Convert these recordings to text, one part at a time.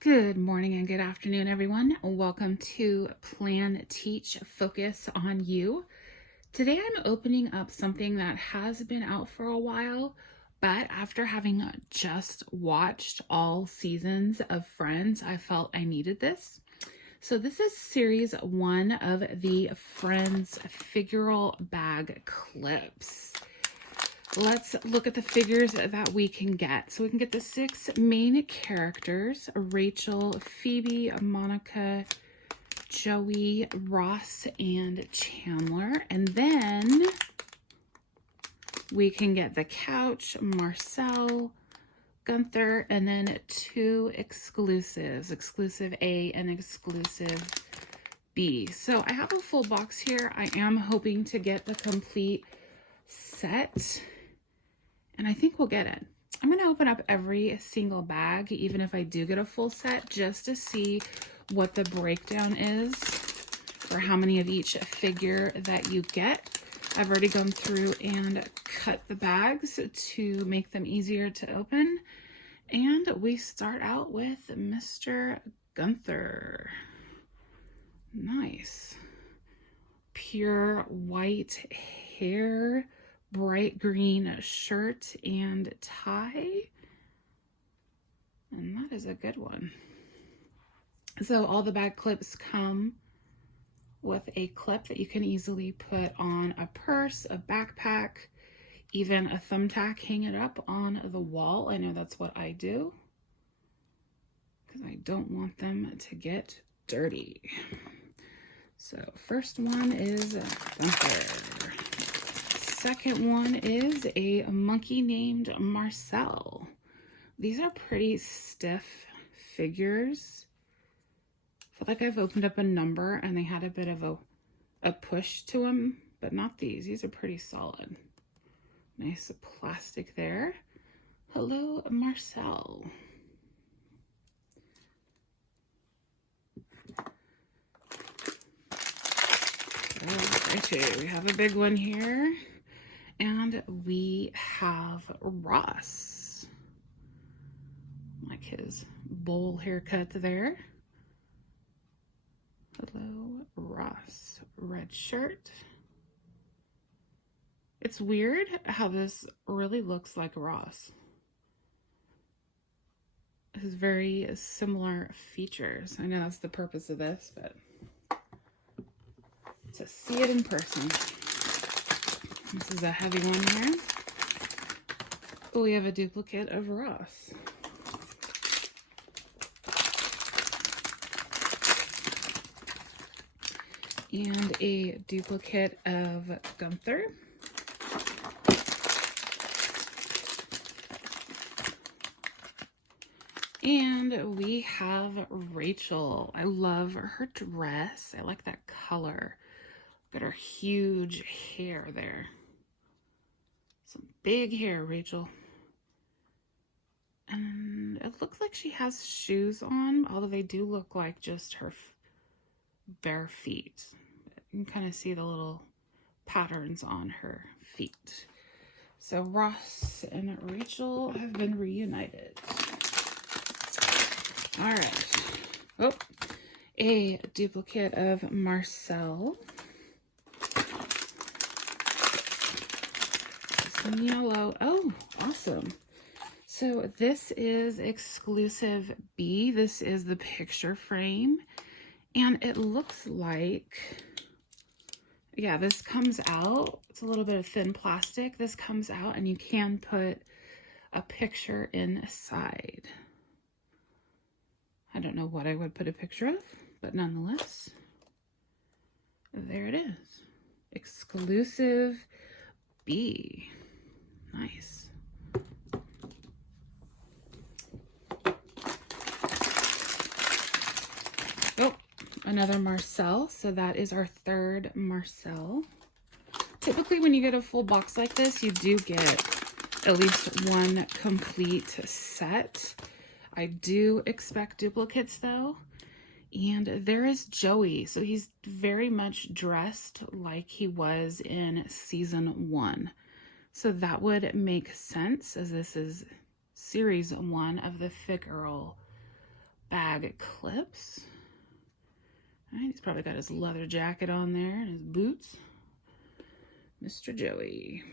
Good morning and good afternoon, everyone. Welcome to Plan, Teach, Focus on You. Today I'm opening up something that has been out for a while, but after having just watched all seasons of Friends, I felt I needed this. So this is series 1 of the Friends Figural bag clips. Let's look at the figures that we can get. So we can get the 6 main characters: Rachel, Phoebe, Monica, Joey, Ross, and Chandler. And then we can get the couch, Marcel, Gunther, and then 2 exclusives, exclusive A and exclusive B. So I have a full box here. I am hoping to get the complete set, and I think we'll get it. I'm going to open up every single bag, even if I do get a full set, just to see what the breakdown is for how many of each figure that you get. I've already gone through and cut the bags to make them easier to open. And we start out with Mr. Gunther. Nice. Pure white hair, bright green shirt and tie, and that is a good one. So all the bag clips come with a clip that you can easily put on a purse, a backpack, even a thumbtack. Hang it up on the wall. I know that's what I do because I don't want them to get dirty. So first one is Gunther. Second one is a monkey named Marcel. These are pretty stiff figures. I feel like I've opened up a number and they had a bit of a push to them, but not these. These are pretty solid. Nice plastic there. Hello, Marcel. Alrighty, we have a big one here. And we have Ross. Like his bowl haircut there. Hello, Ross. Red shirt. It's weird how this really looks like Ross. It has very similar features. I know that's the purpose of this, but to see it in person. This is a heavy one here. Oh, we have a duplicate of Ross. And a duplicate of Gunther. And we have Rachel. I love her dress. I like that color. Got her huge hair there. Some big hair, Rachel. And it looks like she has shoes on, although they do look like just her bare feet. You can kind of see the little patterns on her feet. So Ross and Rachel have been reunited. All right. Oh, a duplicate of Marcel. Some yellow. Oh, awesome. So this is exclusive B. This is the picture frame. And it looks like, yeah, this comes out. It's a little bit of thin plastic. This comes out and you can put a picture inside. I don't know what I would put a picture of, but nonetheless, there it is. Exclusive B. Nice. Oh, another Marcel. So that is our third Marcel. Typically when you get a full box like this, you do get at least one complete set. I do expect duplicates though. And there is Joey. So he's very much dressed like he was in season 1. So that would make sense as this is series 1 of the Figural bag clips. All right, he's probably got his leather jacket on there and his boots. Mr. Joey.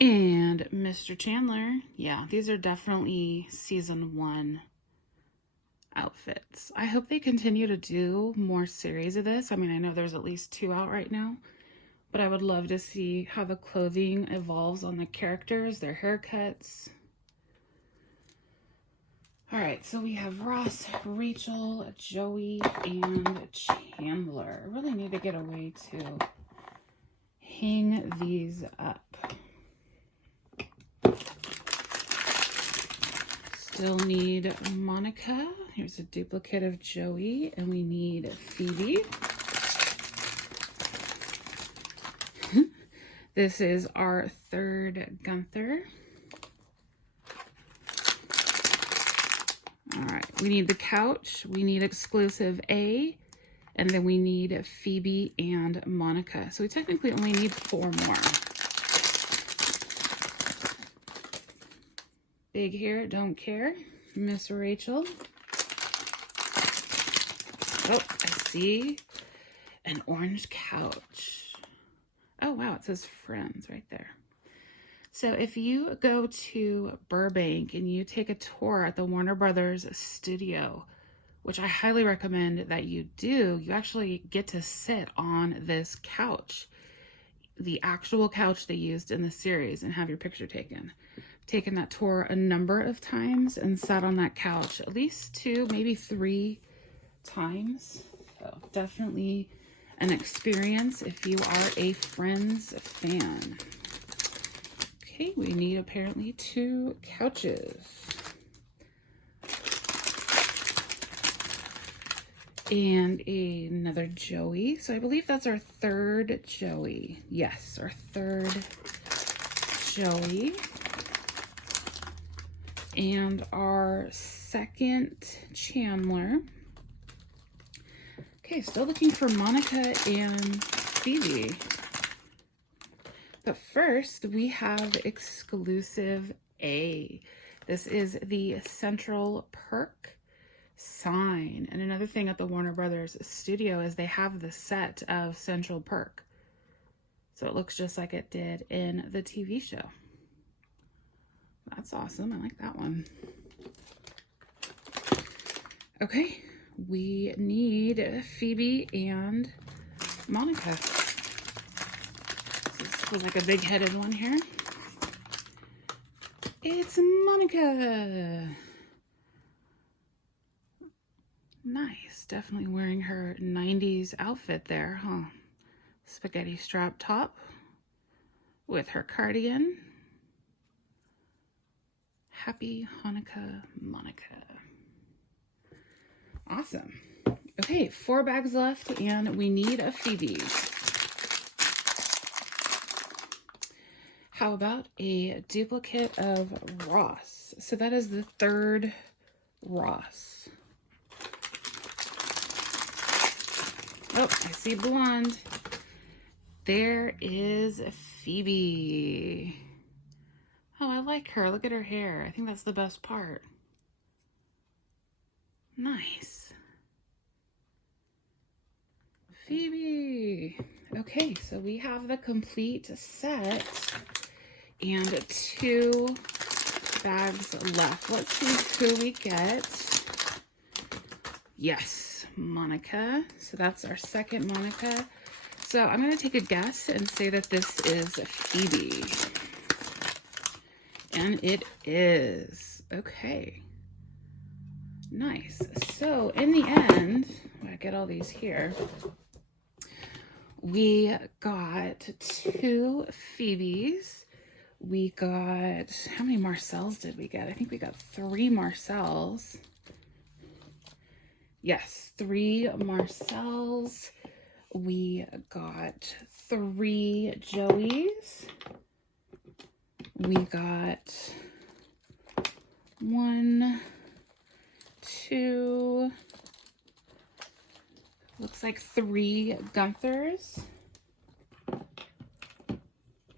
And Mr. Chandler. Yeah, these are definitely season 1 outfits. I hope they continue to do more series of this. I mean, I know there's at least 2 out right now, but I would love to see how the clothing evolves on the characters, their haircuts. All right, so we have Ross, Rachel, Joey, and Chandler. I really need to get a way to hang these up. Still need Monica. Here's a duplicate of Joey, and we need Phoebe. This is our 3rd Gunther. All right, we need the couch, we need exclusive A, and then we need Phoebe and Monica. So we technically only need 4 more. Big hair, don't care. Miss Rachel. Oh, I see an orange couch. Oh, wow, it says friends right there. So if you go to Burbank and you take a tour at the Warner Brothers studio, which I highly recommend that you do, you actually get to sit on this couch, the actual couch they used in the series, and have your picture taken. I've taken that tour a number of times and sat on that couch at least 2, maybe 3 times. So definitely an experience if you are a Friends fan. Okay, we need apparently 2 couches. And another Joey. So I believe that's our 3rd Joey. Yes, our 3rd Joey. And our 2nd Chandler. Okay, still looking for Monica and Phoebe. But first, we have exclusive A. This is the Central Perk sign. And another thing at the Warner Brothers studio is they have the set of Central Perk. So it looks just like it did in the TV show. That's awesome. I like that one. Okay, we need Phoebe and Monica. Feels like a big-headed one here. It's Monica. Nice. Definitely wearing her 90s outfit there, huh? Spaghetti strap top with her cardigan. Happy Hanukkah, Monica. Awesome. Okay, 4 bags left, and we need a Phoebe. How about a duplicate of Ross? So that is the 3rd Ross. Oh, I see blonde. There is Phoebe. Oh, I like her. Look at her hair. I think that's the best part. Nice. Phoebe. Okay, so we have the complete set and 2 bags left. Let's see who we get. Yes, Monica. So that's our 2nd Monica. So I'm going to take a guess and say that this is Phoebe. And it is. Okay. Nice. So in the end, I get all these here. We got 2 Phoebes. We got, how many Marcels did we get? I think we got 3 Marcels. Yes, 3 Marcels. We got 3 Joeys. We got 1, 2, looks like 3 Gunthers.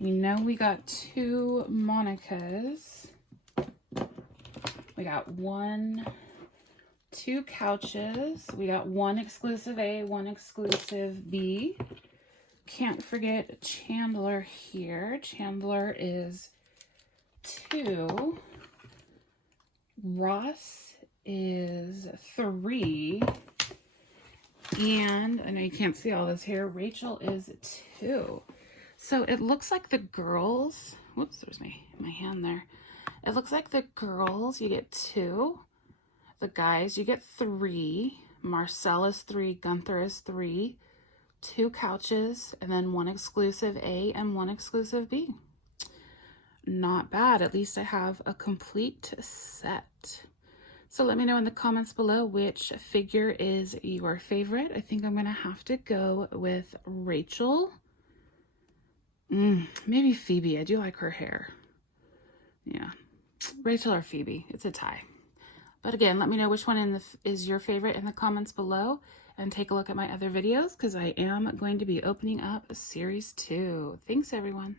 We know we got 2 Monicas. We got 2 couches. We got 1 exclusive A, 1 exclusive B. Can't forget Chandler here. Chandler is 2. Ross is 3. And I know you can't see all this here. Rachel is 2. So it looks like the girls, whoops, there's my hand there. It looks like the girls, you get 2. The guys, you get 3. Marcel is 3. Gunther is 3. 2 couches, and then 1 exclusive A and 1 exclusive B. Not bad. At least I have a complete set. So let me know in the comments below which figure is your favorite. I think I'm going to have to go with Rachel. Maybe Phoebe. I do like her hair. Yeah. Rachel or Phoebe. It's a tie. But again, let me know which one is your favorite in the comments below. And take a look at my other videos because I am going to be opening up Series 2. Thanks, everyone.